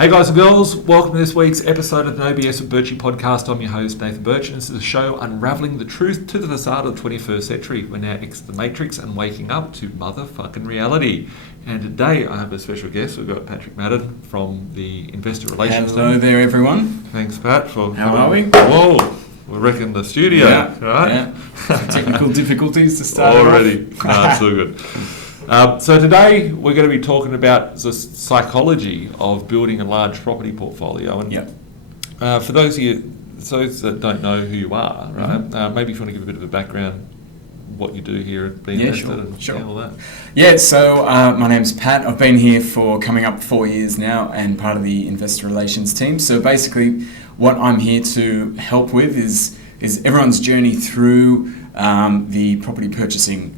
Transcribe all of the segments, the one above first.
Hey guys and girls, welcome to this week's episode of the No.BS with Birchy podcast. I'm your host Nathan Birch, and this is a show unravelling the truth to the facade of the 21st century. We're now exiting the matrix and waking up to motherfucking reality. And today I have a special guest. We've got Pat Madden from the Investor Relations Hello team. there, everyone. Thanks, Pat. How are we? Whoa, we're wrecking the studio, right? Yeah. Technical difficulties to start already. off. No, it's all good. So today we're going to be talking about the psychology of building a large property portfolio. And for those that don't know who you are, right? Maybe if you want to give a bit of a background, what you do here at B.Invested sure. all that. Yeah, so my name's Pat. I've been here for coming up 4 years now and part of the Investor Relations team. So basically what I'm here to help with is everyone's journey through the property purchasing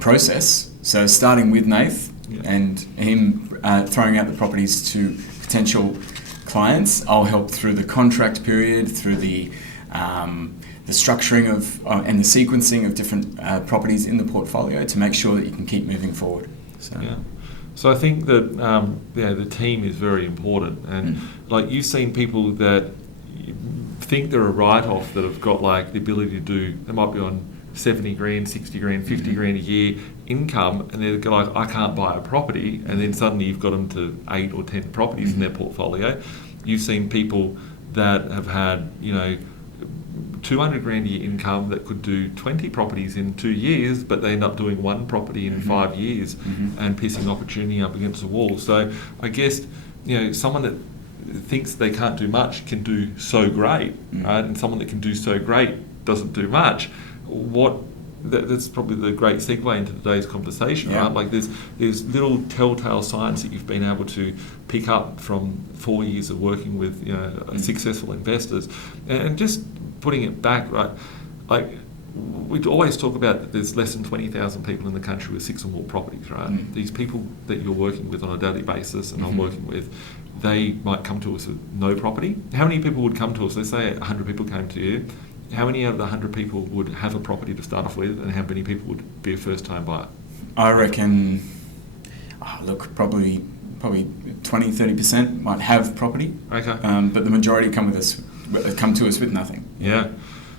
process. So starting with Nath and him throwing out the properties to potential clients, I'll help through the contract period, through the structuring of and the sequencing of different properties in the portfolio to make sure that you can keep moving forward. So I think that the team is very important, and like you've seen people that think they're a write-off that have got like the ability to do. They might be on 70 grand, 60 grand, 50 grand a year income, and they're like, I can't buy a property, and then suddenly you've got them to 8 or 10 properties in their portfolio. You've seen people that have had, 200 grand a year income that could do 20 properties in 2 years, but they end up doing one property in 5 years and pissing opportunity up against the wall. So I guess, someone that thinks they can't do much can do so great, right? And someone that can do so great doesn't do much. That's probably the great segue into today's conversation, right? Like there's little telltale signs that you've been able to pick up from 4 years of working with successful investors, and just putting it back, right? Like we always talk about that there's less than 20,000 people in the country with 6 or more properties, right? These people that you're working with on a daily basis, and I'm working with, they might come to us with no property. How many people would come to us? Let's say 100 people came to you. How many out of the 100 people would have a property to start off with, and how many people would be a first-time buyer? I reckon, probably 20-30% might have property. Okay. But the majority come to us with nothing. Yeah.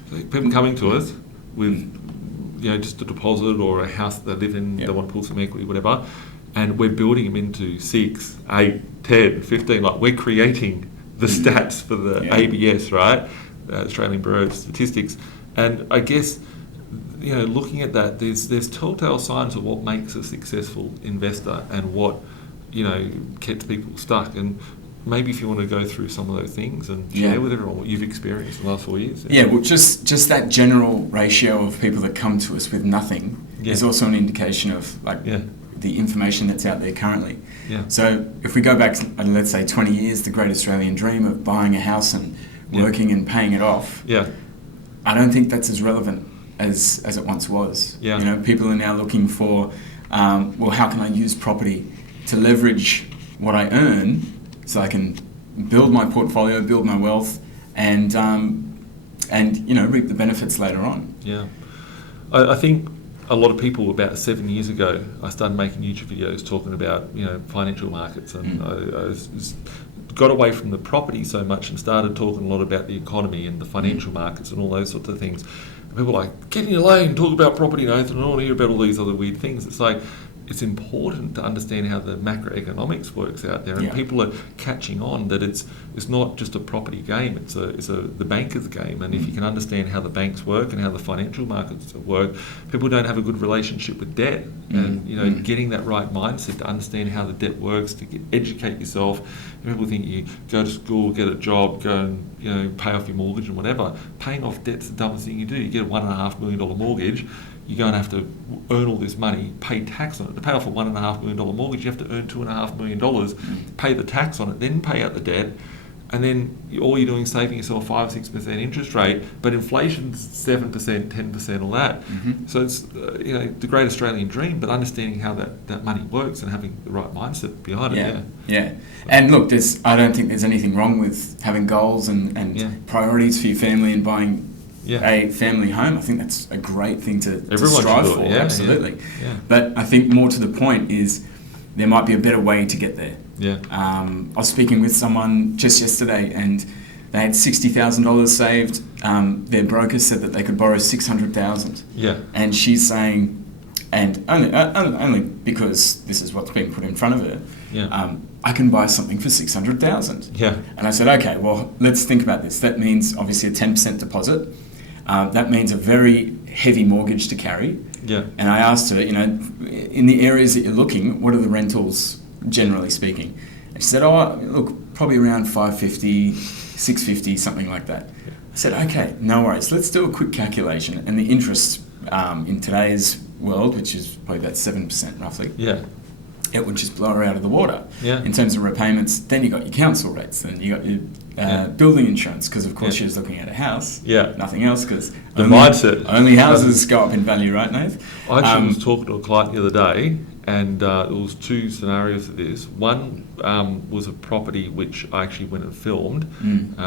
So people coming to us with, just a deposit or a house that they live in, they want to pull some equity, whatever, and we're building them into 6, 8, 10, 15. Like we're creating the stats for the ABS, right? Australian Bureau of Statistics, and I guess looking at that, there's telltale signs of what makes a successful investor and what keeps people stuck. And maybe if you want to go through some of those things and share with everyone what you've experienced in the last 4 years. Well, just that general ratio of people that come to us with nothing is also an indication of the information that's out there currently. So if we go back, let's say 20 years, the great Australian dream of buying a house and working and paying it off. I don't think that's as relevant as it once was. People are now looking for, how can I use property to leverage what I earn so I can build my portfolio, build my wealth, and reap the benefits later on. I think a lot of people, about 7 years ago, I started making YouTube videos talking about financial markets, and I got away from the property so much and started talking a lot about the economy and the financial markets and all those sorts of things. And people are like, get in your lane, talk about property, Nathan, and I want to hear about all these other weird things. It's like, it's important to understand how the macroeconomics works out there, and people are catching on that it's not just a property game, it's the banker's game. And if you can understand how the banks work and how the financial markets work, people don't have a good relationship with debt, and getting that right mindset to understand how the debt works, to educate yourself. People think you go to school, get a job, go and pay off your mortgage and whatever. Paying off debt's the dumbest thing you do. You get a $1.5 million mortgage. You're going to have to earn all this money, pay tax on it. To pay off a $1.5 million mortgage, you have to earn $2.5 million, pay the tax on it, then pay out the debt, and then all you're doing is saving yourself 5-6% interest rate, but inflation's 7%, 10%, all that. So it's the great Australian dream, but understanding how that money works and having the right mindset behind it. And look, I don't think there's anything wrong with having goals and priorities for your family and buying a family home. I think that's a great thing to strive for. Absolutely. But I think more to the point is there might be a better way to get there. Yeah. I was speaking with someone just yesterday, and they had $60,000 saved. Their broker said that they could borrow $600,000. Yeah. And she's saying, and only because this is what's being put in front of her. Yeah. I can buy something for $600,000. Yeah. And I said, okay, well, let's think about this. That means obviously a 10% deposit. That means a very heavy mortgage to carry. Yeah. And I asked her, in the areas that you're looking, what are the rentals generally speaking? And she said, oh, look, probably around 550, 650, something like that. Yeah. I said, okay, no worries. Let's do a quick calculation. And the interest in today's world, which is probably about 7% roughly. Yeah. It would just blow her out of the water. Yeah. In terms of repayments, then you got your council rates, then you got your building insurance, because of course she was looking at a house, nothing else, because mindset. Only houses go up in value, right, Nath? I actually was talking to a client the other day, and there was two scenarios of this. One was a property which I actually went and filmed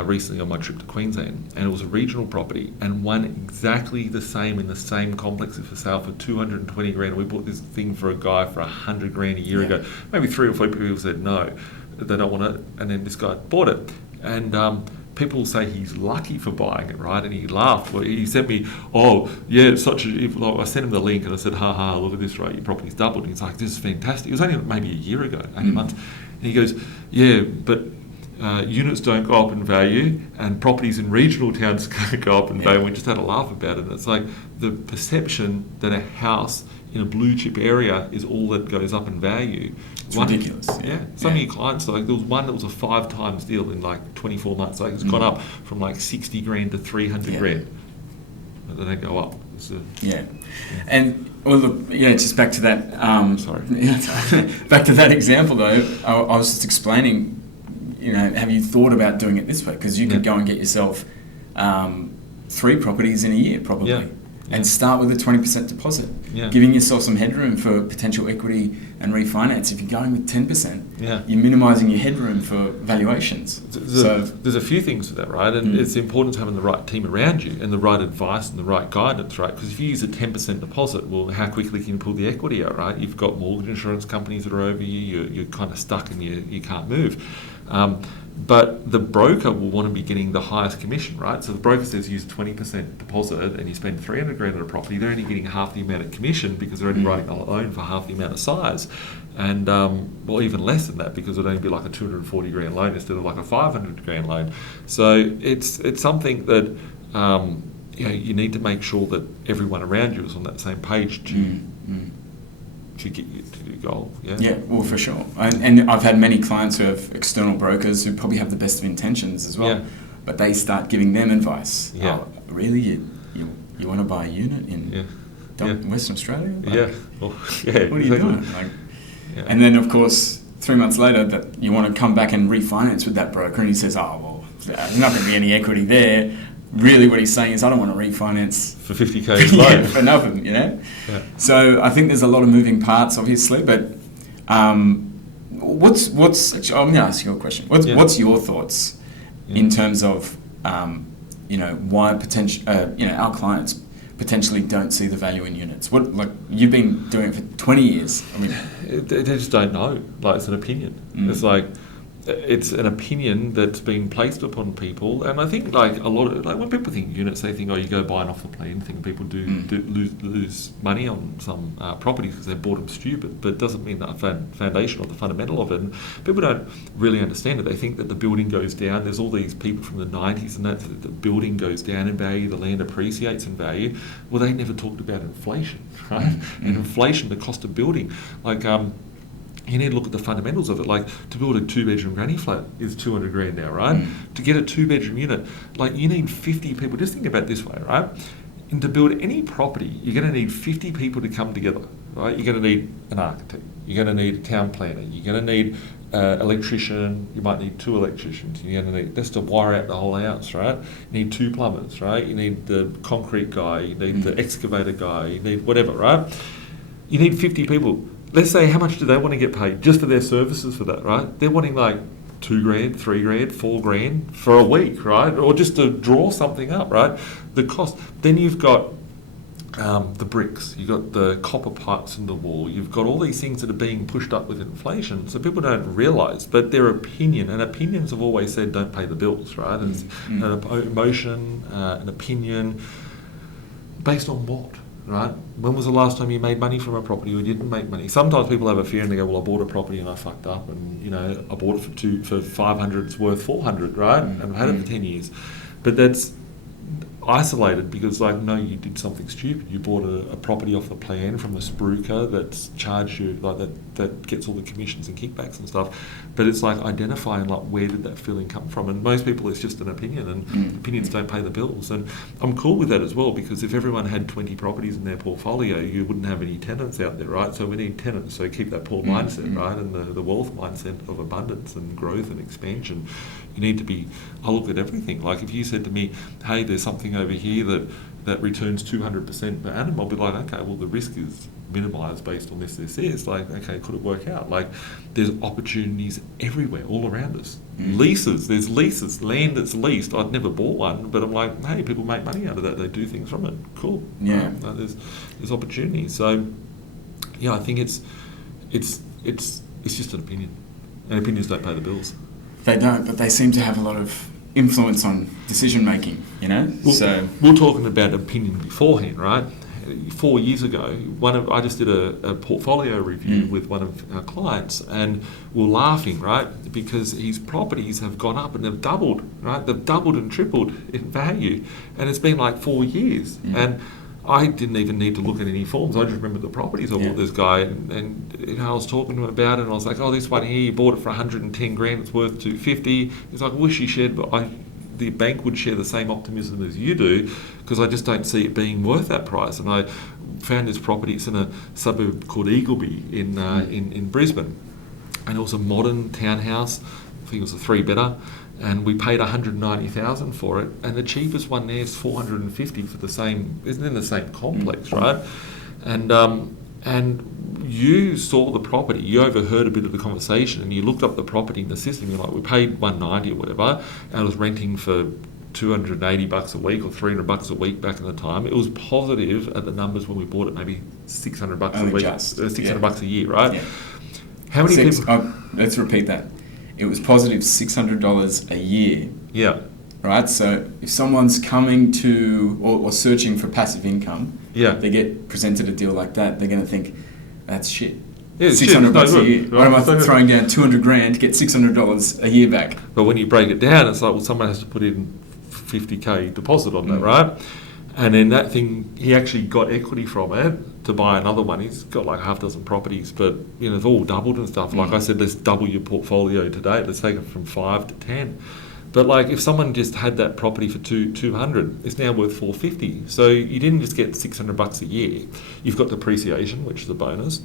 recently on my trip to Queensland, and it was a regional property, and one exactly the same in the same complex is for sale for 220 grand. We bought this thing for a guy for 100 grand a year ago. Maybe 3 or 4 people said no, they don't want it, and then this guy bought it. And people say he's lucky for buying it, right? And he laughed. Well, he sent me, oh, yeah, it's such a... I sent him the link and I said, ha, look at this, right? Your property's doubled. And he's like, this is fantastic. It was only maybe a year ago, 8 months. And he goes, yeah, but units don't go up in value, and properties in regional towns go up in value. We just had a laugh about it. And it's like the perception that a house in a blue chip area is all that goes up in value. It's ridiculous. Some of your clients, like there was one that was a 5 times deal in like 24 months. Like it's gone up from like 60 grand to 300 grand. But they don't go up. And well, look, just back to that. Sorry. Back to that example though. I was just explaining. Have you thought about doing it this way? Because you could go and get yourself 3 properties in a year, probably. Yeah. And start with a 20% deposit, giving yourself some headroom for potential equity and refinance. If you're going with 10%, you're minimising your headroom for valuations. There's a few things with that, right? And it's important having the right team around you and the right advice and the right guidance, right? Because if you use a 10% deposit, well, how quickly can you pull the equity out, right? You've got mortgage insurance companies that are over you, you're kind of stuck and you can't move. But the broker will want to be getting the highest commission, right? So the broker says use 20% deposit and you spend 300 grand on a property, they're only getting half the amount of commission because they're only writing a loan for half the amount of size. And, well, even less than that because it'd only be like a 240 grand loan instead of like a 500 grand loan. So it's something that, you need to make sure that everyone around you is on that same page to get you to your goal. Yeah, well, for sure. And I've had many clients who have external brokers who probably have the best of intentions as well, but they start giving them advice. Oh, really? You want to buy a unit in Western Australia? What are you doing? And then, of course, 3 months later, that you want to come back and refinance with that broker, and he says, oh, well, there's not going to be any equity there. Really what he's saying is, I don't want to refinance for 50k loan for nothing, So I think there's a lot of moving parts, obviously, but what's actually, I'm going to ask you a question. What's your thoughts in terms of why our clients potentially don't see the value in units? You've been doing it for 20 years. I mean, they just don't know. It's an opinion. It's like. It's an opinion that's been placed upon people, and I think a lot of when people think units, they think, you go buy an off the plane thing. People do lose money on some properties because they bought them stupid, but it doesn't mean that foundation or the fundamental of it. And people don't really understand it. They think that the building goes down. There's all these people from the 90s and that the building goes down in value, the land appreciates in value. Well, they never talked about inflation, right? And inflation, the cost of building, you need to look at the fundamentals of it. To build a 2-bedroom granny flat is 200 grand now, right? To get a 2-bedroom unit, you need 50 people. Just think about it this way, right? And to build any property, you're going to need 50 people to come together, right? You're going to need an architect. You're going to need a town planner. You're going to need an electrician. You might need 2 electricians. You're going to need just to wire out the whole house, right? You need 2 plumbers, right? You need the concrete guy. You need the excavator guy. You need whatever, right? You need 50 people. Let's say, how much do they want to get paid just for their services for that, right? They're wanting 2 grand, 3 grand, 4 grand for a week, right? Or just to draw something up, right? The cost. Then you've got the bricks, you've got the copper pipes in the wall, you've got all these things that are being pushed up with inflation, so people don't realise, but their opinion, and opinions have always said don't pay the bills, right? It's an emotion, an opinion, based on what, right? When was the last time you made money from a property or you didn't make money? Sometimes people have a fear and they go, well, I bought a property and I fucked up, and I bought it for 500, it's worth 400, right? And I've had it for 10 years. But that's isolated because no, you did something stupid. You bought a property off the plan from a spruiker that's charged you that gets all the commissions and kickbacks and stuff. But it's identifying where did that feeling come from, and most people it's just an opinion, and opinions don't pay the bills. And I'm cool with that as well, because if everyone had 20 properties in their portfolio, you wouldn't have any tenants out there, right? So we need tenants, so keep that poor mindset, right? And the wealth mindset of abundance and growth and expansion. You need to be, I look at everything. If you said to me, hey, there's something over here that returns 200% per annum, I'll be like, okay, well, the risk is minimised based on this. Okay, could it work out? There's opportunities everywhere, all around us. There's leases, land that's leased. I'd never bought one, but I'm like, hey, people make money out of that. They do things from it. Cool. Yeah. There's opportunities. So, I think it's just an opinion, and opinions don't pay the bills. They don't, but they seem to have a lot of influence on decision making, So we were talking about opinion beforehand, right? 4 years ago, I just did a portfolio review with one of our clients, and we're laughing, right? Because his properties have gone up and they've doubled, right? They've doubled and tripled in value, and it's been 4 years. And I didn't even need to look at any forms. I just remembered the properties I bought this guy, and I was talking to him about it, and I was like, oh, this one here, you bought it for 110 grand, it's worth 250. He's like, I wish you shared, but the bank would share the same optimism as you do, because I just don't see it being worth that price. And I found this property, it's in a suburb called Eagleby in Brisbane, and it was a modern townhouse. I think it was a 3-bedder. And we paid $190,000 for it, and the cheapest one there is $450 for the same. Isn't in the same complex, right? And you saw the property, you overheard a bit of the conversation, and you looked up the property in the system. You're like, we paid $190 or whatever, and I was renting for $280 a week or $300 a week back in the time. It was positive at the numbers when we bought it, maybe $600 a week, $600 a year, right? Yeah. How many people? Let's repeat that. It was positive $600 a year. Yeah. Right? So if someone's coming to or searching for passive income, they get presented a deal like that, they're going to think, that's shit. Yeah, $600 a year. What am I throwing down 200 grand to get $600 a year back? But when you break it down, it's like, well, someone has to put in 50k deposit on that, right? And then that thing, he actually got equity from it to buy another one. He's got half a dozen properties, but they've all doubled and stuff. Like I said, let's double your portfolio today. Let's take it from 5 to 10. But if someone just had that property for 200, it's now worth 450. So you didn't just get $600 a year. You've got depreciation, which is a bonus.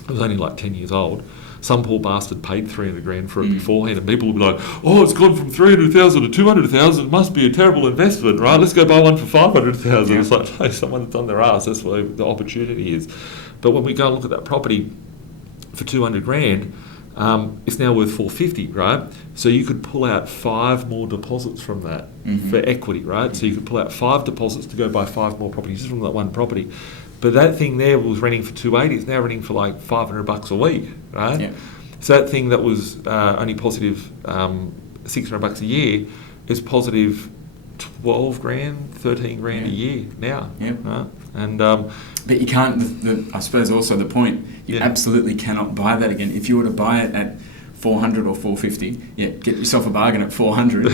It was only 10 years old. Some poor bastard paid 300 grand for it beforehand, and people would be like, oh, it's gone from 300,000 to 200,000, it must be a terrible investment, right? Let's go buy one for 500,000. Yeah. It's like, no, someone's done their ass, that's where the opportunity is. But when we go and look at that property for 200 grand, it's now worth 450, right? So you could pull out 5 more deposits from that for equity, right? So you could pull out 5 deposits to go buy 5 more properties just from that one property. But that thing there was renting for 280. It's now renting for $500 a week, right? Yeah. So that thing that was only positive $600 a year is positive 12 grand, 13 grand a year now. Yeah. Right? And but you can't. I suppose also the point. You absolutely cannot buy that again. If you were to buy it at 400 or 450, get yourself a bargain at 400.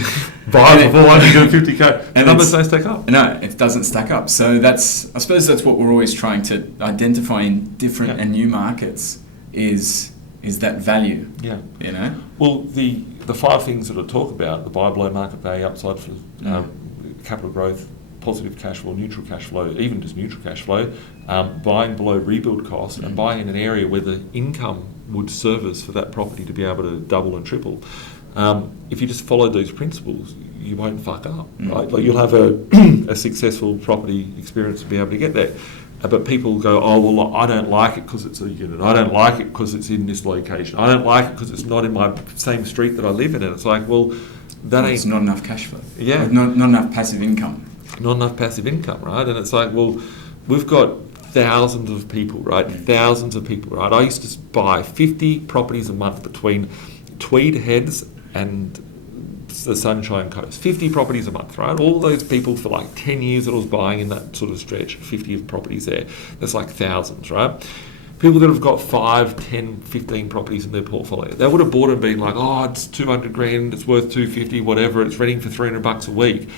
Buy it for 400, go 50k. And numbers don't stack up. No, it doesn't stack up. So I suppose that's what we're always trying to identify in different and new markets is that value. Yeah. Well, the 5 things that I talk about: the buy below market value, upside for capital growth, positive cash flow, neutral cash flow, even just neutral cash flow, buying below rebuild cost, and buying in an area where the income would service for that property to be able to double and triple. If you just follow those principles, you won't fuck up, right? You'll have a successful property experience to be able to get there. But people go, oh, well, I don't like it because it's a unit. I don't like it because it's in this location. I don't like it because it's not in my same street that I live in. And it's like, well, it's not enough cash flow. Yeah. Not enough passive income. Not enough passive income, right? And it's like, well, we've got thousands of people, right? Thousands of people, right? I used to buy 50 properties a month between Tweed Heads and the Sunshine Coast. 50 properties a month, right? All those people for like 10 years that I was buying in that sort of stretch, 50 of properties there. That's like thousands, right? People that have got 5, 10, 15 properties in their portfolio, they would have bought it and been like, oh, it's 200 grand, it's worth 250, whatever, it's renting for $300 a week.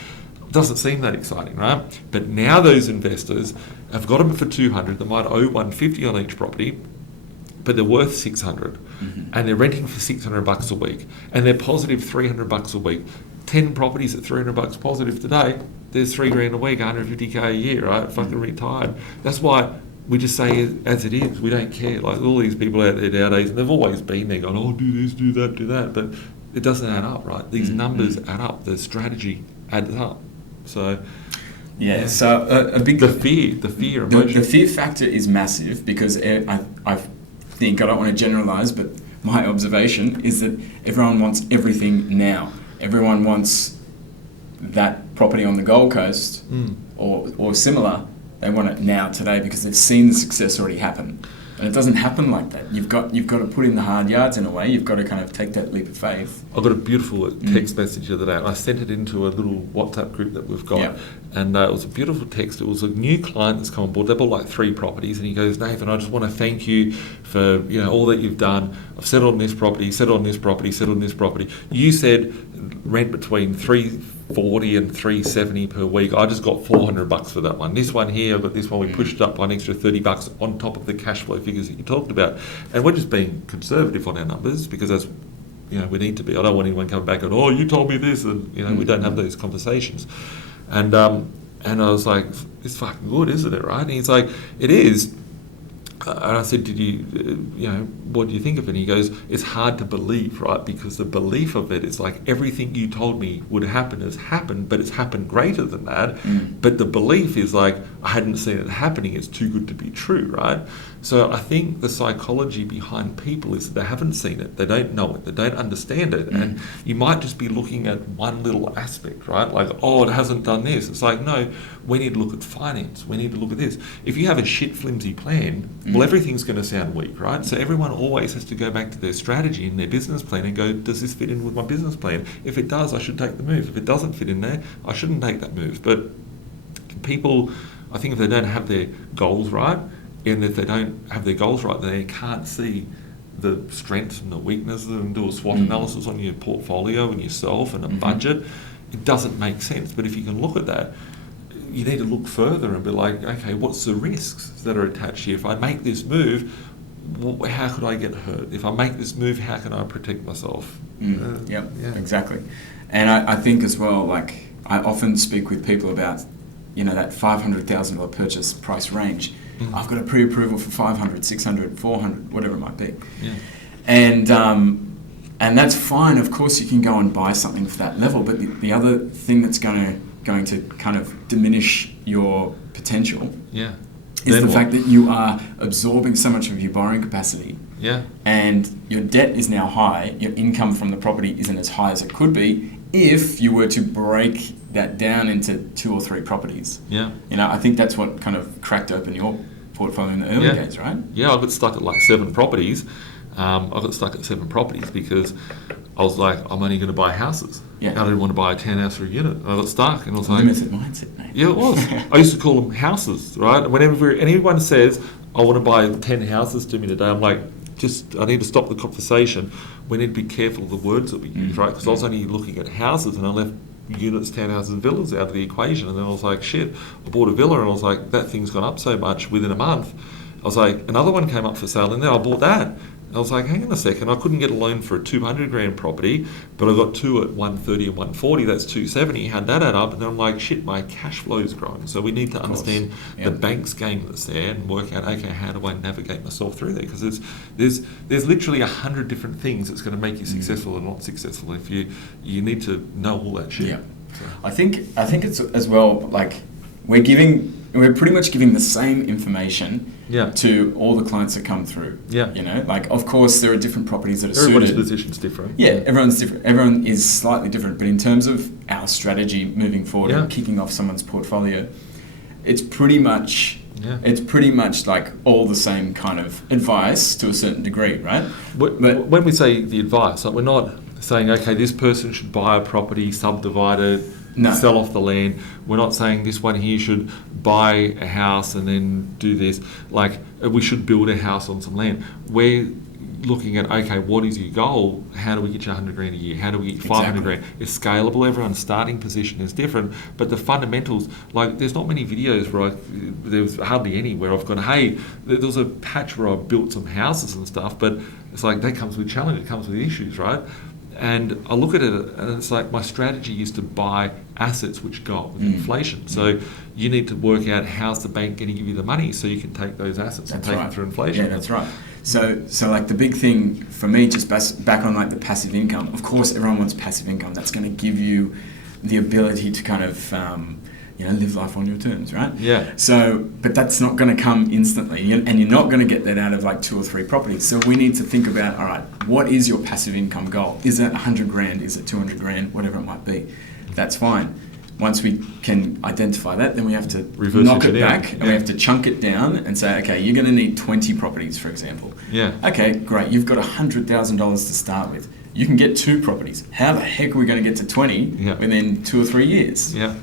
Doesn't seem that exciting, right? But now those investors have got them for 200. They might owe 150 on each property, but they're worth 600, and they're renting for $600 a week, and they're positive $300 a week. 10 properties at $300 positive today. There's $3 grand a week, 150k a year, right? Fucking retired. That's why we just say as it is. We don't care. Like all these people out there nowadays, and they've always been there, going, oh, do this, do that, do that, but it doesn't add up, right? These numbers add up. The strategy adds up. So, so a big... The fear emotion. The fear factor is massive because I think, I don't want to generalise, but my observation is that everyone wants everything now. Everyone wants that property on the Gold Coast or similar. They want it now, today, because they've seen the success already happen. And it doesn't happen like that. You've got to put in the hard yards in a way. You've got to kind of take that leap of faith. I got a beautiful text message the other day. I sent it into a little WhatsApp group that we've got, and it was a beautiful text. It was a new client that's come on board. They bought like 3 properties, and he goes, Nathan, I just want to thank you for all that you've done. I've settled on this property, settled on this property, settled on this property. You said rent between $340 and $370 per week. I just got $400 for that one. This one here, but this one we pushed it up by an extra $30 on top of the cash flow figures that you talked about. And we're just being conservative on our numbers because that's, we need to be. I don't want anyone coming back and, oh, you told me this, and we don't have those conversations. And I was like, it's fucking good, isn't it, right? And he's like, it is. And I said, what do you think of it? And he goes, it's hard to believe, right? Because the belief of it is like everything you told me would happen has happened, but it's happened greater than that. But the belief is like, I hadn't seen it happening. It's too good to be true, right? So I think the psychology behind people is that they haven't seen it. They don't know it. They don't understand it. And you might just be looking at one little aspect, right? Like, oh, it hasn't done this. It's like, no, we need to look at finance. We need to look at this. If you have a shit flimsy plan, well, everything's going to sound weak, right? So everyone always has to go back to their strategy and their business plan and go, does this fit in with my business plan? If it does, I should take the move. If it doesn't fit in there, I shouldn't take that move. But people, I think if they don't have their goals right, and if they don't have their goals right, they can't see the strengths and the weaknesses and do a SWOT analysis on your portfolio and yourself and a budget. It doesn't make sense. But if you can look at that, you need to look further and be like, okay, what's the risks that are attached here? If I make this move, how could I get hurt? If I make this move, how can I protect myself? Exactly. And I think as well, like, I often speak with people about, that $500,000 purchase price range. I've got a pre-approval for 500, 600, 400, whatever it might be. And that's fine. Of course, you can go and buy something for that level. But the other thing that's going to kind of diminish your potential is the fact that you are absorbing so much of your borrowing capacity. And your debt is now high. Your income from the property isn't as high as it could be if you were to break that down into 2 or 3 properties. I think that's what kind of cracked open your portfolio in the early days, right? I got stuck at like 7 properties. I got stuck at 7 properties because I was like, I'm only going to buy houses. I didn't want to buy a townhouse or a unit. I got stuck and I was like... Limited mindset, mate. Yeah, it was. I used to call them houses, right? Whenever anyone says, I want to buy 10 houses to me today, I'm like, I need to stop the conversation. We need to be careful of the words that we use, right? Because I was only looking at houses and I left units, townhouses and villas out of the equation. And then I was like, shit, I bought a villa and I was like, that thing's gone up so much within a month. I was like, another one came up for sale and then I bought that. I was like, hang on a second, I couldn't get a loan for a 200 grand property, but I got 2 at 130 and 140, that's 270, how'd that add up? And then I'm like, shit, my cash flow is growing. So we need to understand the bank's game that's there and work out, okay, how do I navigate myself through there? Because there's literally 100 different things that's going to make you successful or not successful. If you need to know all that shit. So. I think it's as well, like, we're pretty much giving the same information to all the clients that come through. Like, of course, there are different properties that are Everybody's suited. position's different. Everyone's different. Everyone is slightly different. But in terms of our strategy moving forward and kicking off someone's portfolio, it's pretty much Yeah. It's pretty much like all the same kind of advice to a certain degree, right? But when we say the advice, like we're not saying, okay, this person should buy a property, subdivide it, sell off the land. We're not saying this one here should buy a house and then do this. Like, we should build a house on some land. We're looking at, okay, what is your goal? How do we get you 100 grand a year? How do we get you 500 grand? It's scalable. Everyone's starting position is different, but the fundamentals, like, there's not many videos where there's hardly any where I've gone, hey, there was a patch where I built some houses and stuff, but it's like that comes with challenge, it comes with issues, right? And I look at it and it's like my strategy is to buy assets which go up with inflation. So you need to work out how's the bank going to give you the money so you can take those assets and take them through inflation. Yeah, that's right. So like the big thing for me, just back on like the passive income, of course everyone wants passive income. That's going to give you the ability to kind of live life on your terms, right? Yeah. So, but that's not going to come instantly, and you're not going to get that out of like 2 or 3 properties. So we need to think about, all right, what is your passive income goal? Is it 100 grand? Is it 200 grand? Whatever it might be. That's fine. Once we can identify that, then we have to knock it back and we have to chunk it down and say, okay, you're going to need 20 properties, for example. Yeah. Okay, great. You've got $100,000 to start with. You can get 2 properties. How the heck are we going to get to 20 within 2 or 3 years? Yeah.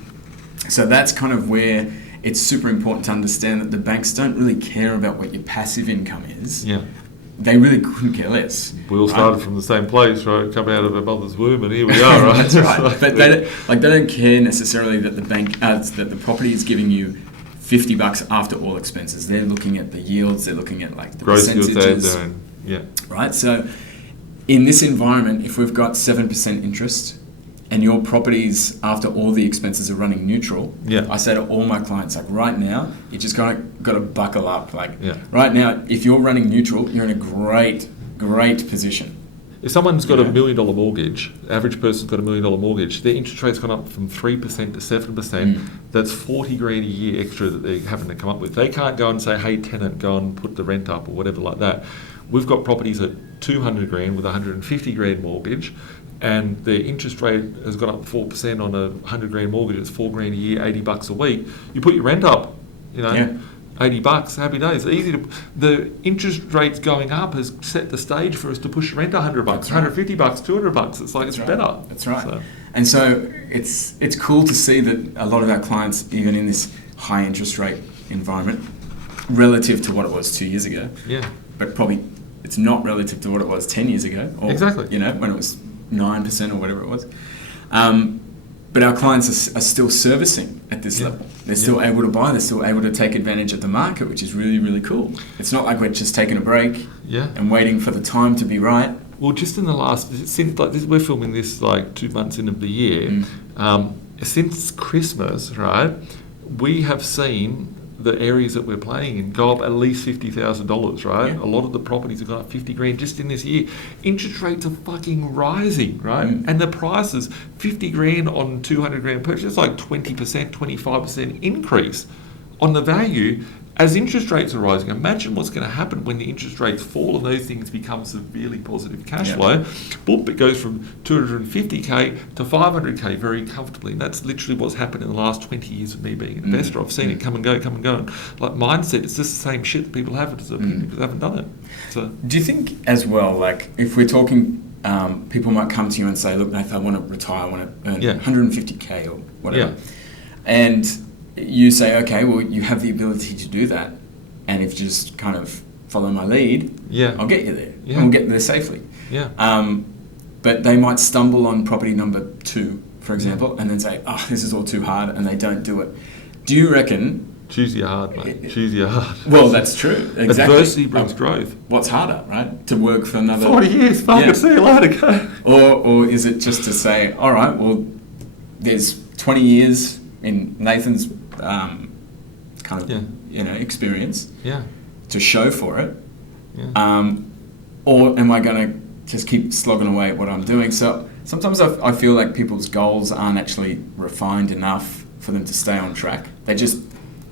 So that's kind of where it's super important to understand that the banks don't really care about what your passive income is. Yeah. They really couldn't care less. We all started from the same place, right? Come out of our mother's womb, and here we are, right? That's right. But they don't care necessarily that the bank that the property is giving you $50 after all expenses. They're looking at the yields. They're looking at like the gross percentages. Yeah. Right. So in this environment, if we've got 7% interest, and your properties after all the expenses are running neutral, I say to all my clients, like right now, you just got to buckle up. Like right now, if you're running neutral, you're in a great position. If someone's got $1 million mortgage, average person's got $1 million mortgage, their interest rate's gone up from 3% to 7%. That's 40 grand a year extra that they're having to come up with. They can't go and say, hey, tenant, go and put the rent up or whatever like that. We've got properties at 200 grand with 150 grand mortgage, and the interest rate has gone up 4% on a 100 grand mortgage. It's $4 grand a year, $80 a week. You put your rent up, $80, happy days. Easy to. The interest rates going up has set the stage for us to push rent $100, $150, $200. It's like it's better. That's right. So. And so it's cool to see that a lot of our clients, even in this high interest rate environment, relative to what it was 2 years ago. Yeah. But probably it's not relative to what it was 10 years ago. Or, exactly. When it was 9% or whatever it was. But our clients are still servicing at this level. They're still able to buy. They're still able to take advantage of the market, which is really, really cool. It's not like we're just taking a break and waiting for the time to be right. Well, just in the since we're filming this like 2 months into the year, since Christmas, right, we have seen the areas that we're playing in go up at least $50,000, right? A lot of the properties have gone up 50 grand just in this year. Interest rates are fucking rising, right? And the prices, 50 grand on 200 grand purchase, it's like 20%, 25% increase on the value. As interest rates are rising, imagine what's going to happen when the interest rates fall and those things become severely positive cash flow. Boop, it goes from 250k to 500k very comfortably. And that's literally what's happened in the last 20 years of me being an investor. I've seen it come and go. And like mindset, it's just the same shit that people have because they haven't done it. So, do you think as well, like if we're talking, people might come to you and say, look, Nath, I want to retire, I want to earn 150k or whatever. And you say, okay, well, you have the ability to do that, and if you just kind of follow my lead, I'll get you there, and we'll get there safely. But they might stumble on property number 2, for example, and then say, oh, this is all too hard, and they don't do it. Do you reckon... Choose your hard, mate. Choose your hard. Well, that's true. Exactly. Adversity brings growth. What's harder, right? To work for another... 40 years, fucking see you later, go. Or is it just to say, all right, well, there's 20 years in Nathan's experience to show for it, or am I going to just keep slogging away at what I'm doing? So sometimes I feel like people's goals aren't actually refined enough for them to stay on track. They just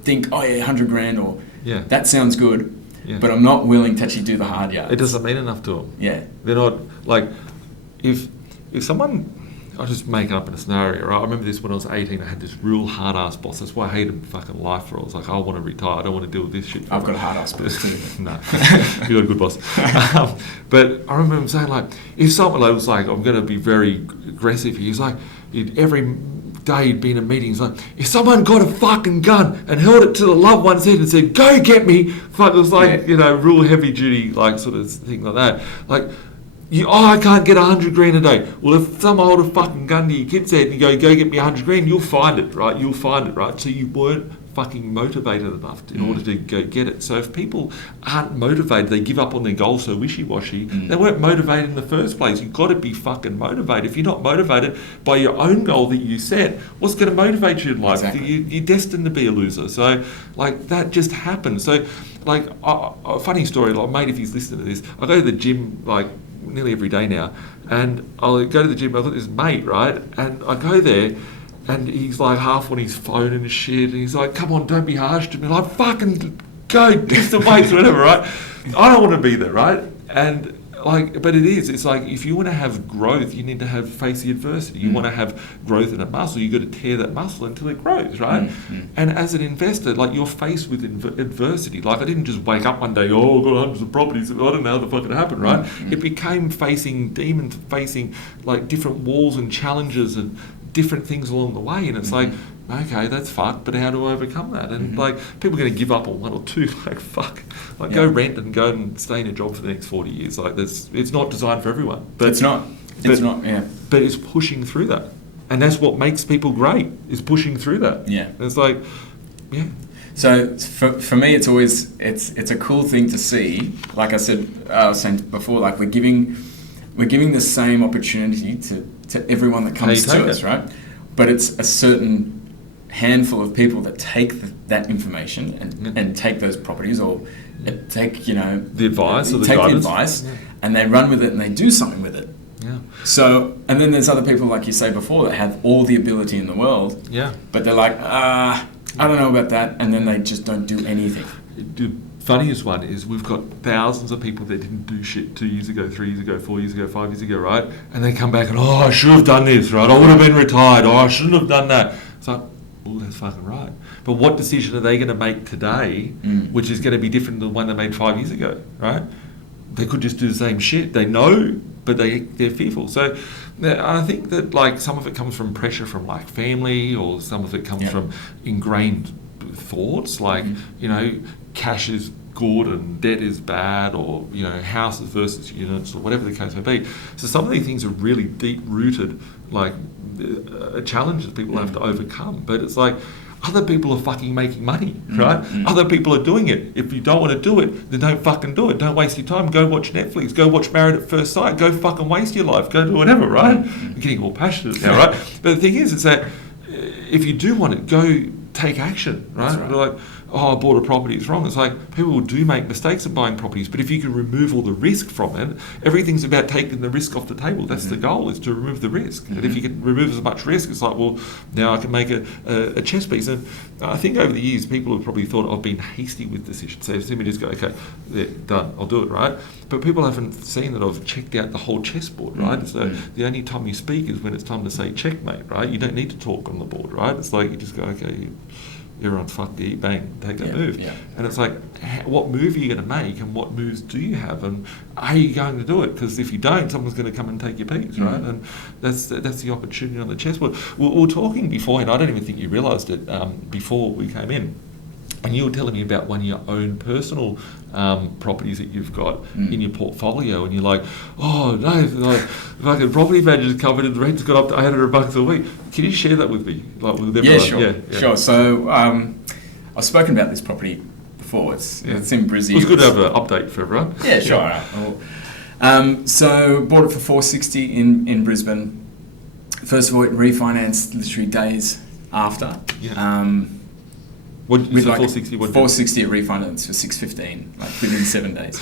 think, oh yeah, 100 grand or that sounds good, but I'm not willing to actually do the hard yards. It doesn't mean enough to them. Yeah. They're not, like, if someone... I'll just make up in a scenario, right? I remember this when I was 18. I had this real hard-ass boss. That's why I hated fucking life for. I was like, I want to retire. I don't want to deal with this shit. I've got a hard-ass boss too. No, you got a good boss. But I remember him saying, like, if someone was like, I'm going to be very aggressive, he's like, every day he'd be in a meeting, he's like, if someone got a fucking gun and held it to the loved one's head and said, go get me, fuck, it was like, real heavy duty, like, sort of thing like that. Like, I can't get 100 grand a day. Well, if someone hold a fucking gun to your kid's head and you go get me 100 grand, you'll find it, right? You'll find it, right? So you weren't fucking motivated enough in order to go get it. So if people aren't motivated, they give up on their goals so wishy-washy, they weren't motivated in the first place. You've got to be fucking motivated. If you're not motivated by your own goal that you set, what's going to motivate you in life? Exactly. You're destined to be a loser. So, like, that just happens. So, like, a funny story, like, mate, if he's listening to this, I go to the gym, like, nearly every day now, and I'll go to the gym. I've got this mate, right, and I go there, and he's like half on his phone and shit, and he's like, come on, don't be harsh to me. Like, fucking go, do some weights or whatever, right? I don't want to be there, right? And like, but it's like, if you want to have growth, you need to face the adversity. You want to have growth in a muscle, you got to tear that muscle until it grows, right? And as an investor, like, you're faced with adversity. Like, I didn't just wake up one day, I've got hundreds of properties, I don't know how the fuck it happened, right? It became facing demons, facing like different walls and challenges and different things along the way, and it's like, okay, that's fucked, but how do I overcome that? And like, people are going to give up on one or two, like, fuck, like, go rent and go and stay in a job for the next 40 years. Like, it's not designed for everyone. But it's not, yeah. But it's pushing through that, and that's what makes people great, is pushing through that. Yeah. And it's like, yeah. So for me, it's always, it's a cool thing to see. Like I was saying before, like, we're giving the same opportunity to everyone that comes to us, right? But it's a certain handful of people that take that information and take those properties, or take, the advice, or the take guidance. The advice, and they run with it and they do something with it. Yeah. So, and then there's other people, like you say before, that have all the ability in the world. Yeah. But they're like, I don't know about that, and then they just don't do anything. The funniest one is, we've got thousands of people that didn't do shit 2 years ago, 3 years ago, 4 years ago, 5 years ago, right? And they come back and, I should have done this, right? I would have been retired. I shouldn't have done that. It's like, well, that's fucking right. But what decision are they going to make today, which is going to be different than the one they made 5 years ago, right? They could just do the same shit. They know, but they're fearful. So I think that, like, some of it comes from pressure from, like, family, or some of it comes from ingrained thoughts, like, cash is good and debt is bad, or, houses versus units, or whatever the case may be. So some of these things are really deep-rooted, like, challenges people have to overcome. But it's like, other people are fucking making money, right? Other people are doing it. If you don't want to do it, then don't fucking do it. Don't waste your time. Go watch Netflix. Go watch Married at First Sight. Go fucking waste your life. Go do whatever, right? I'm getting all passionate now, right? But the thing is that if you do want it, go take action, right? They're like, I bought a property, it's wrong. It's like, people do make mistakes of buying properties, but if you can remove all the risk from it, everything's about taking the risk off the table. That's the goal, is to remove the risk. And if you can remove as much risk, it's like, well, now I can make a chess piece. And I think over the years, people have probably thought I've been hasty with decisions. So if me just go, okay, yeah, done, I'll do it, right? But people haven't seen that I've checked out the whole chessboard, right? So the only time you speak is when it's time to say checkmate, right? You don't need to talk on the board, right? It's like, you just go, okay, everyone's fucked you, bang, take that move. Yeah. And it's like, what move are you going to make, and what moves do you have, and are you going to do it? Because if you don't, someone's going to come and take your piece, right? And that's the opportunity on the chessboard. We were talking before, and I don't even think you realised it before we came in, and you were telling me about one of your own personal properties that you've got in your portfolio, and you're like, oh no, like, fucking property manager's covered and the rent's got up to $800 a week. Can you share that with me? Like, with everyone? Yeah, sure. Sure. So I've spoken about this property before. It's in Birchy. It's good to have an update for everyone. Yeah, sure. All right. So bought it for $460 in Brisbane. First of all, it refinanced literally days after. Yeah. What, so like 460? What 460 it refinanced for $615, like within 7 days.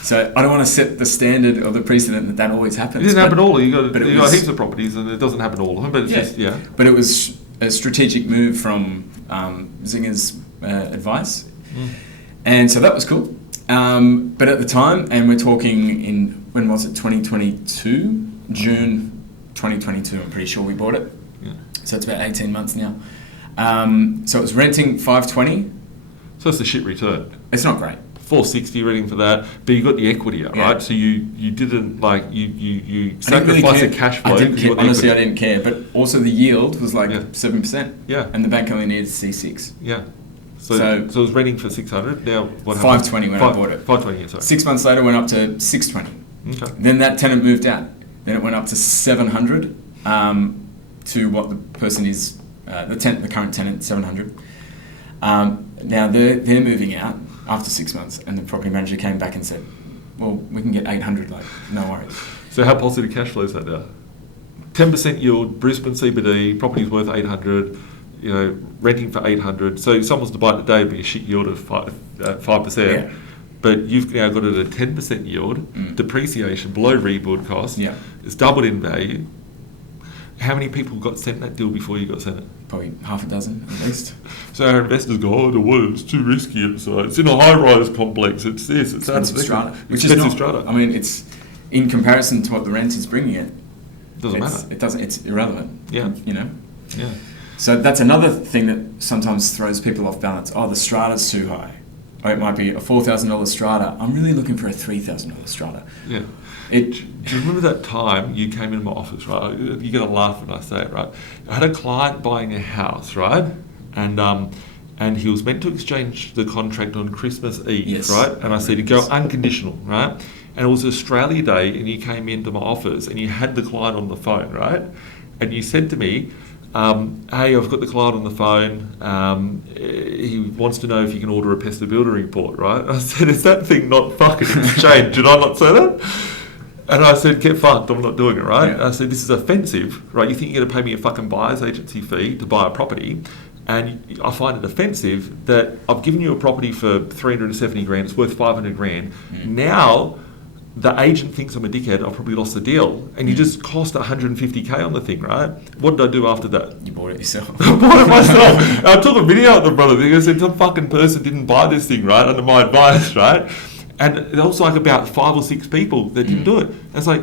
So I don't want to set the standard or the precedent that always happens. It didn't happen all. You got heaps of properties, and it doesn't happen all of them. But it's just But it was a strategic move from Zinger's advice, and so that was cool. But at the time, and we're talking in, when was it? 2022, June 2022, I'm pretty sure we bought it. Yeah. So it's about 18 months now. So it was renting $520. So it's a shit return. It's not great. $460 renting for that, but you got the equity out, right? So you didn't like you sacrificed the cash flow. Honestly, I didn't care. But also the yield was like 7%. Yeah. And the bank only needed C6. Yeah. So it was renting for $600. Now what happened? $520 when I bought it. $520. Yeah, sorry. 6 months later, went up to $620. Okay. Then that tenant moved out. Then it went up to $700 to what the person is, the current tenant, $700. Now they're moving out after 6 months, and the property manager came back and said, "Well, we can get $800. Like, no worries." So how positive cash flow is that now? 10% yield, Brisbane CBD, property's worth $800. You know, renting for $800. So if someone's to buy it today, it'd be a shit yield of 5%. Yeah. But you've now got it at a 10% yield, depreciation below rebuild cost. Yeah. It's doubled in value. How many people got sent that deal before you got sent it? Probably half a dozen at least. So our investors go, it's too risky inside. It's in a high-rise complex. It's this. It's that. Strata. Which is not. Strata. I mean, it's in comparison to what the rent is bringing it. Doesn't matter. It doesn't. It's irrelevant. Yeah. You know. Yeah. So that's another thing that sometimes throws people off balance. Oh, the strata's too high. Or it might be a $4,000 strata. I'm really looking for a $3,000 strata. Yeah. Do you remember that time you came into my office, right? You're going to laugh when I say it, right? I had a client buying a house, right? And he was meant to exchange the contract on Christmas Eve, right? And I said, you go unconditional, right? And it was Australia Day, and you came into my office, and you had the client on the phone, right? And you said to me, hey, I've got the client on the phone. He wants to know if you can order a pest builder report, right? I said, is that thing not fucking exchanged? Did I not say that? And I said, get fucked, I'm not doing it, right? Yeah. I said, this is offensive, right? You think you're going to pay me a fucking buyer's agency fee to buy a property, and I find it offensive that I've given you a property for $370,000, it's worth $500,000. Now, the agent thinks I'm a dickhead, I've probably lost the deal, and you just cost $150K on the thing, right? What did I do after that? You bought it yourself. I bought it myself. I took a video of the brother thing. I said, some fucking person didn't buy this thing, right, under my advice, right? And there was like about 5 or 6 people that didn't do it. And it's like,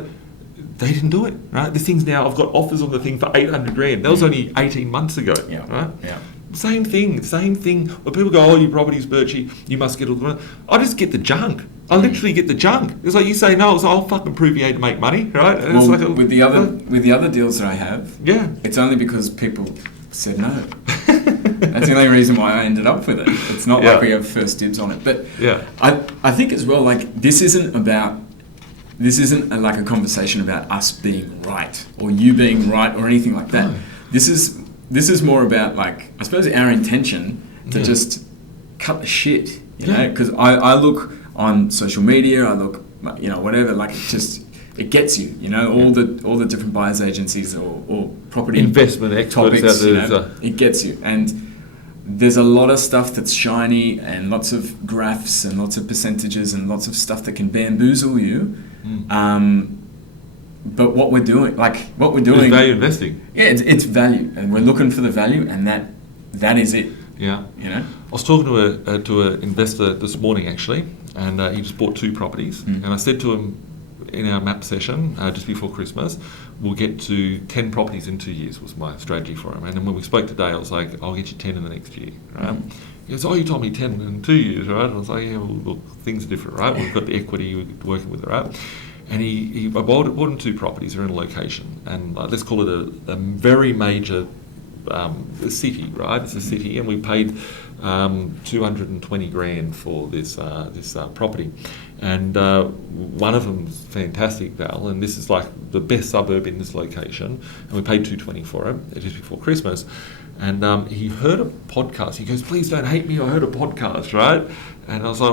they didn't do it, right? This thing's now, I've got offers on the thing for $800,000. That was only 18 months ago, right? Yeah. Same thing. When people go, your property's Birchy, you must get all the... I just get the junk. I literally get the junk. It's like you say no, it's like, I'll fucking prove you ain't to make money, right? And well, it's like with the other deals that I have, it's only because people said no. That's the only reason why I ended up with it. It's not like we have first dibs on it. But I think as well, like this isn't like a conversation about us being right or you being right or anything like that. No. This is more about, like, I suppose our intention to just cut the shit, you know, because I look on social media, I look, whatever, like it gets you, all the different buyers agencies or property investment experts topics, out there, it gets you. And there's a lot of stuff that's shiny and lots of graphs and lots of percentages and lots of stuff that can bamboozle you. But what we're doing is value investing. Yeah, it's value, and we're looking for the value, and that is it. Yeah. I was talking to an investor this morning actually, and he just bought 2 properties, and I said to him in our map session just before Christmas, we'll get to 10 properties in 2 years was my strategy for him. And then when we spoke today, I was like, I'll get you 10 in the next year, right? He goes, you told me 10 in 2 years, right? And I was like, yeah, well, look, things are different, right? We've got the equity, we're working with it, right? And I bought him 2 properties. They're in a location, and let's call it a very major city, right? It's a city, and we paid $220,000 for this property. And one of them's fantastic, Val, and this is like the best suburb in this location. And we paid $220,000 for it just before Christmas. And he heard a podcast. He goes, please don't hate me, I heard a podcast, right? And I was like,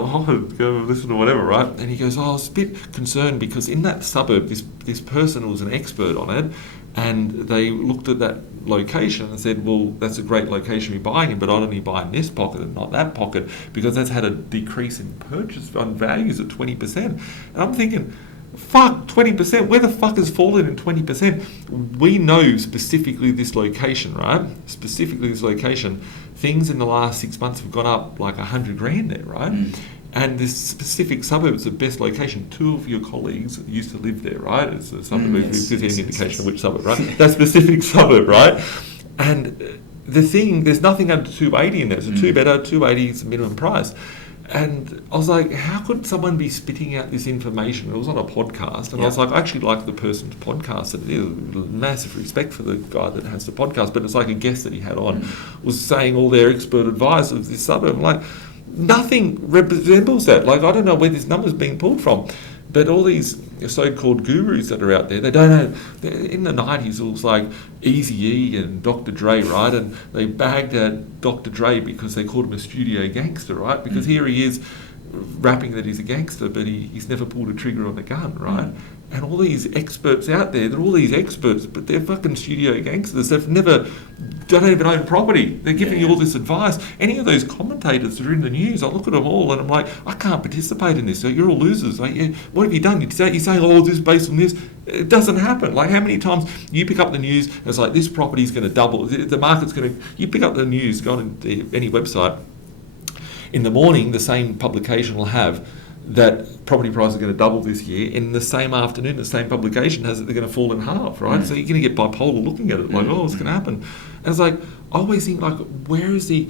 go listen to whatever, right? And he goes, I was a bit concerned because in that suburb, this person was an expert on it, and they looked at that location and said, well, that's a great location to be buying in, but I'd only buy in this pocket and not that pocket because that's had a decrease in purchase on values of 20%. And I'm thinking, fuck, 20%, where the fuck has fallen in 20%? We know specifically this location, right? Specifically this location, things in the last 6 months have gone up like $100,000 there, right? and this specific suburb is the best location. 2 of your colleagues used to live there, right? It's a suburb, if you get any indication of which suburb, right? That specific suburb, right? And the thing, there's nothing under 280 in there. It's a 2 better, 280 is the minimum price. And I was like, how could someone be spitting out this information? It was on a podcast, and I was like, I actually like the person's podcast. And it is massive respect for the guy that has the podcast, but it's like a guest that he had on was saying all their expert advice of this suburb. I'm like, nothing resembles that. Like, I don't know where this number's being pulled from. But all these so-called gurus that are out there, they don't know. In the 90s, it was like Eazy-E and Dr. Dre, right? And they bagged at Dr. Dre because they called him a studio gangster, right? Because here he is rapping that he's a gangster, but he's never pulled a trigger on a gun, right? And all these experts out there, they're all these experts, but they're fucking studio gangsters. Don't even own property. They're giving you all this advice. Any of those commentators that are in the news, I look at them all and I'm like, I can't participate in this. So you're all losers. Like, what have you done? You're saying, oh, this is based on this. It doesn't happen. Like, how many times you pick up the news and it's like, this property's going to double. The market's going to... You pick up the news, go on any website. In the morning, the same publication will have that property prices are going to double this year. In the same afternoon, the same publication has that they're going to fall in half, right? So you're going to get bipolar looking at it, like, oh, what's going to happen? And it's like, I always think, like, where is the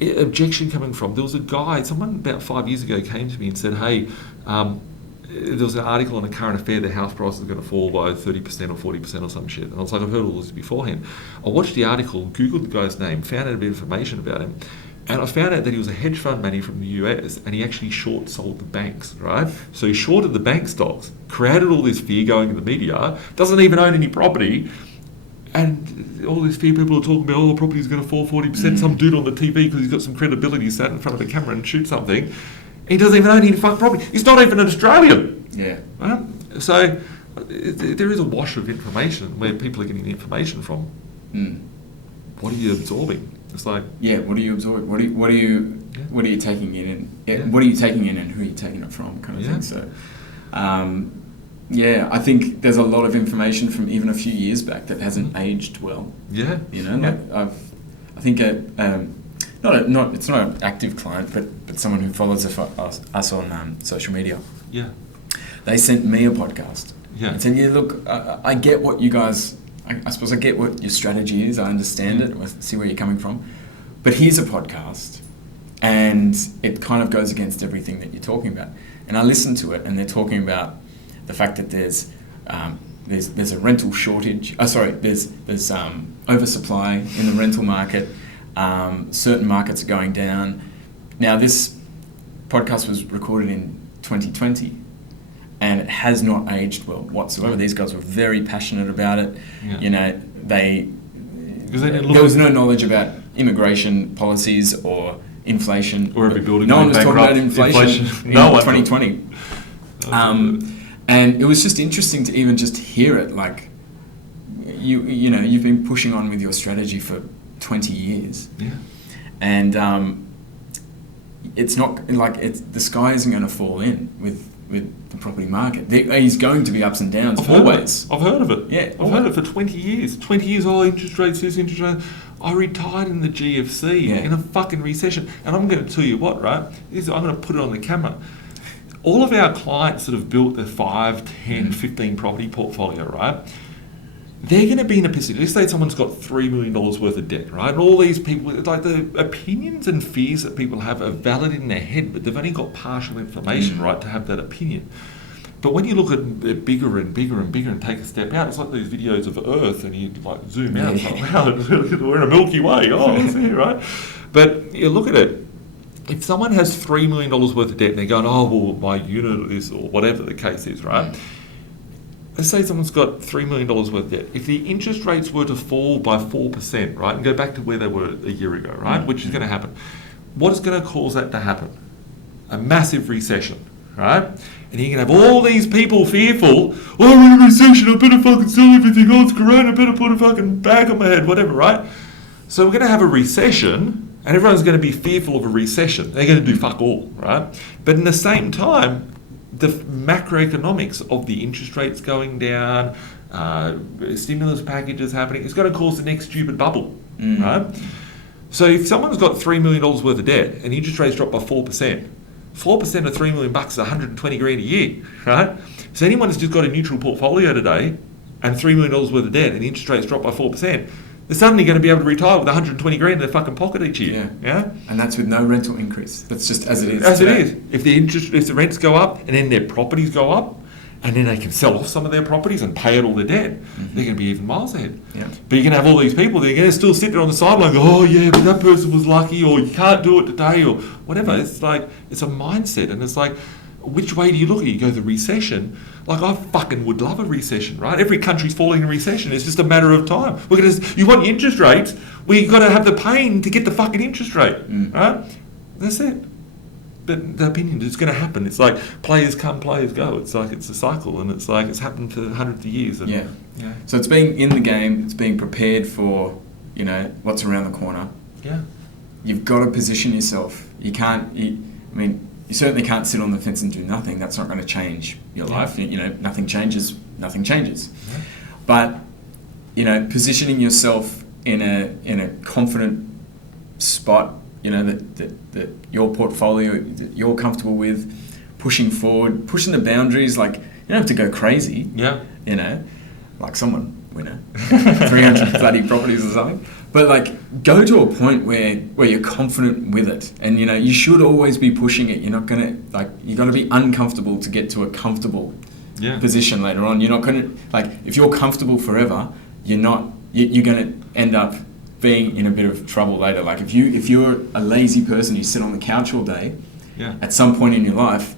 objection coming from? There was a guy, someone about 5 years ago came to me and said, hey, there was an article on a current affair, the house price is going to fall by 30% or 40% or some shit. And I was like, I've heard all this beforehand. I watched the article, Googled the guy's name, found out a bit of information about him. And I found out that he was a hedge fund manager from the US, and he actually short sold the banks, right? So he shorted the bank stocks, created all this fear going in the media, doesn't even own any property, and all these few people are talking about, oh, the property's going to fall 40%. Some dude on the TV, because he's got some credibility, sat in front of a camera and shoot something. And he doesn't even own any fucking property. He's not even an Australian. Yeah. Right? So there is a wash of information where people are getting the information from. What are you absorbing? It's like, what are you absorbing? What are you taking in? And what are you taking in, and who are you taking it from? Kind of thing. So, I think there's a lot of information from even a few years back that hasn't aged well. Yeah, you know, like I think it's not an active client, but someone who follows us on social media. Yeah, they sent me a podcast. Yeah, and said, look, I get what you guys. I suppose I get what your strategy is. I understand it. I see where you're coming from. But here's a podcast, and it kind of goes against everything that you're talking about. And I listened to it, and they're talking about the fact that there's a rental shortage. There's oversupply in the rental market. Certain markets are going down. Now, this podcast was recorded in 2020. And it has not aged well whatsoever. These guys were very passionate about it. Yeah. You know, there was no knowledge about immigration policies or inflation. Or every building. No one was talking about inflation in 2020. And it was just interesting to even just hear it. Like, you know, you've been pushing on with your strategy for 20 years. Yeah. And it's not like the sky isn't going to fall in with the property market. He's going to be ups and downs always. I've heard of it. Yeah, I've heard it for 20 years. 20 years, interest rates, this, interest rate. I retired in the GFC in a fucking recession. And I'm going to tell you what, right? I'm going to put it on the camera. All of our clients that have built their 5, 10, 15 property portfolio, right? They're going to be in a position. Let's say someone's got $3 million worth of debt, right? And all these people, like, the opinions and fears that people have are valid in their head, but they've only got partial information, right, to have that opinion. But when you look at it bigger and bigger and bigger and take a step out, it's like these videos of Earth, and you like zoom out, it's like, wow, we're in a Milky Way. Oh, it's here, right? But you look at it. If someone has $3 million worth of debt and they're going, oh, well, my unit is, or whatever the case is, right? Let's say someone's got $3 million worth of debt. If the interest rates were to fall by 4%, right, and go back to where they were a year ago, right, which is going to happen, what is going to cause that to happen? A massive recession, right? And you're going to have all these people fearful, oh, we're in a recession, I better fucking sell everything, oh, it's corona, I better put a fucking bag on my head, whatever, right? So we're going to have a recession, and everyone's going to be fearful of a recession. They're going to do fuck all, right? But in the same time, the macroeconomics of the interest rates going down, stimulus packages happening, it's going to cause the next stupid bubble, right? So if someone's got $3 million worth of debt and interest rates drop by 4%, 4% of $3 million is 120 grand a year, right? So anyone who's just got a neutral portfolio today and $3 million worth of debt and the interest rates drop by 4%, they're suddenly going to be able to retire with 120 grand in their fucking pocket each year. Yeah. And that's with no rental increase. That's just as it is. As today. It is. If the rents go up and then their properties go up, and then they can sell off some of their properties and pay out all their debt, they're going to be even miles ahead. Yeah. But you're going to have all these people, they're going to still sit there on the sideline and go, oh yeah, but that person was lucky, or you can't do it today, or whatever. It's like, it's a mindset, and it's like, which way do you look at it? You go the recession. Like, I fucking would love a recession, right? Every country's falling in recession. It's just a matter of time. You want your interest rates, well, you've got to have the pain to get the fucking interest rate, right? That's it. But the opinion is going to happen. It's like players come, players go. It's like it's a cycle, and it's like it's happened for hundreds of years. And, yeah. So it's being in the game. It's being prepared for, what's around the corner. Yeah. You've got to position yourself. You can't. You certainly can't sit on the fence and do nothing. That's not going to change your life. Nothing changes. Nothing changes. Yeah. But positioning yourself in a confident spot. That your portfolio that you're comfortable with, pushing forward, pushing the boundaries. Like, you don't have to go crazy. Yeah. Like someone, 330 properties or something. But like, go to a point where you're confident with it, and you should always be pushing it. You're not gonna you got to be uncomfortable to get to a comfortable position later on. You're not gonna if you're comfortable forever, you're gonna end up being in a bit of trouble later. Like if you're a lazy person, you sit on the couch all day, at some point in your life,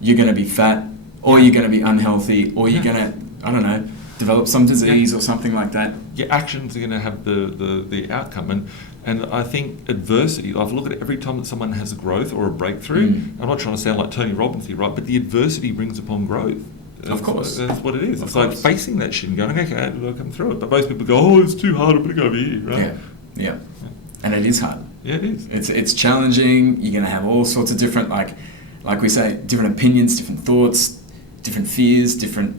you're going to be fat, or you're going to be unhealthy, or you're going to, I don't know, develop some disease or something like that. Your actions are going to have the outcome. And I think adversity, I've looked at it every time that someone has a growth or a breakthrough. I'm not trying to sound like Tony Robbins here, right? But the adversity brings upon growth. Of course. That's what it is. It's like facing that shit and going, okay, I'll come through it. But most people go, oh, it's too hard, I'm going to go over here, right? Yeah. And it is hard. Yeah, it is. It's challenging. You're going to have all sorts of different, like we say, different opinions, different thoughts, different fears, different,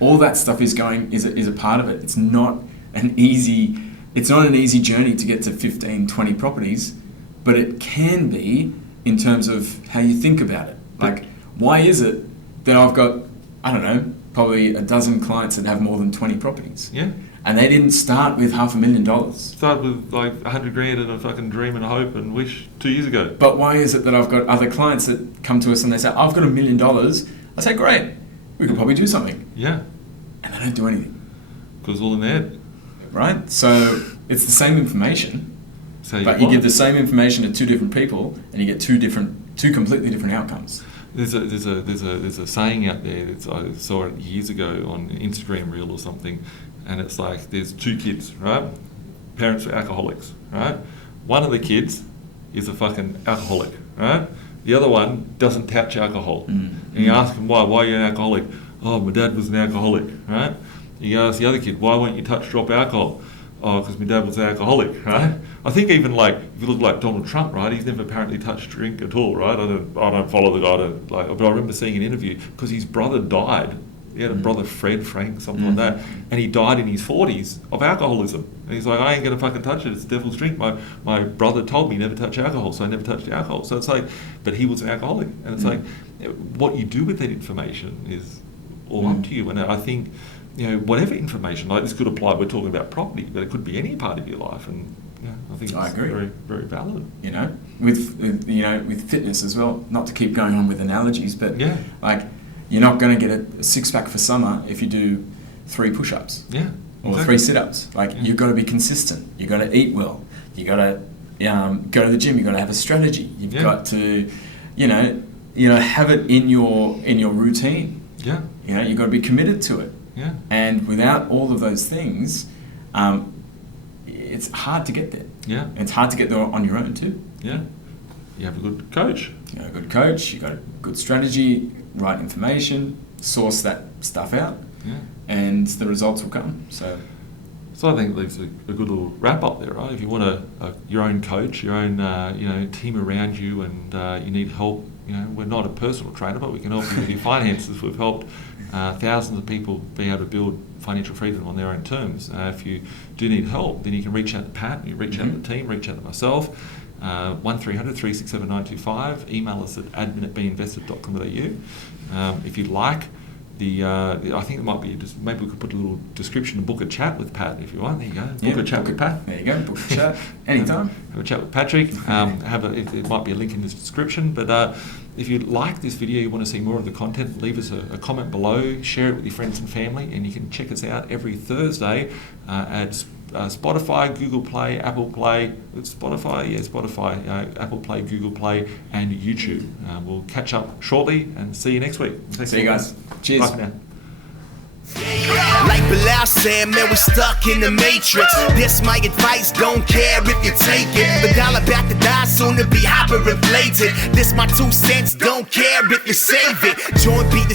all that stuff is a part of it. It's not an easy journey to get to 15, 20 properties, but it can be in terms of how you think about it. Like, why is it that I've got, I don't know, probably a dozen clients that have more than 20 properties. Yeah. And they didn't start with $500,000. Started with like 100 grand and a fucking dream and a hope and wish 2 years ago. But why is it that I've got other clients that come to us and they say, I've got $1 million. I say, great, we could probably do something. Yeah. And they don't do anything. Because all in their head. Right? So it's the same information, but you give the same information to two different people and you get two completely different outcomes. There's a saying out there. I saw it years ago on Instagram Reel or something, and it's like there's two kids, right? Parents are alcoholics, right? One of the kids is a fucking alcoholic, right? The other one doesn't touch alcohol. And you ask him why are you an alcoholic? Oh, my dad was an alcoholic, right? You ask the other kid, why won't you drop alcohol? Oh, because my dad was an alcoholic, right? I think even if you look like Donald Trump, right? He's never apparently touched drink at all, right? I don't follow the guy but I remember seeing an interview because his brother died. He had a brother, Frank, something like that, and he died in his 40s of alcoholism. And he's like, I ain't gonna fucking touch it. It's the devil's drink. My brother told me never touch alcohol, so I never touched the alcohol. So it's like, but he was an alcoholic, and it's like, what you do with that information is all up to you. And I think, whatever information, like this could apply, we're talking about property, but it could be any part of your life, and I think it's very, very valid. With fitness as well, not to keep going on with analogies, but you're not going to get a six-pack for summer if you do 3 push-ups or 3 sit-ups. You've got to be consistent. You've got to eat well. You've got to go to the gym. You've got to have a strategy. You've got to, have it in your routine. Yeah. You've got to be committed to it. Yeah. And without all of those things, it's hard to get there. Yeah. And it's hard to get there on your own too. Yeah. You have a good coach. You got a good coach. You got a good strategy, right information, source that stuff out, and the results will come. So I think there's a good little wrap up there, right? If you want your own coach, your own team around you, and you need help. We're not a personal trainer, but we can help you with your finances. We've helped thousands of people being able to build financial freedom on their own terms. If you do need help, then you can reach out to Pat, you reach out to the team, reach out to myself. 1300 367 925. Email us at admin@binvested.com.au. If you'd like, I think it might be just maybe we could put a little description and book a chat with Pat if you want. There you go. Book a chat with Pat. There you go. Book a chat anytime. Have a chat with Patrick. It might be a link in this description. But if you like this video, you want to see more of the content, leave us a comment below. Share it with your friends and family, and you can check us out every Thursday at Spotify, Google Play, Apple Play, Apple Play, Google Play, and YouTube. We'll catch up shortly and see you next week. See you guys. Cheers. Bye for now. Like Bilal said, man, we stuck in the matrix. This my advice, don't care if you take it. The dollar about to die, soon to be hyperinflated. This my 2 cents, don't care if you save it. Join beat the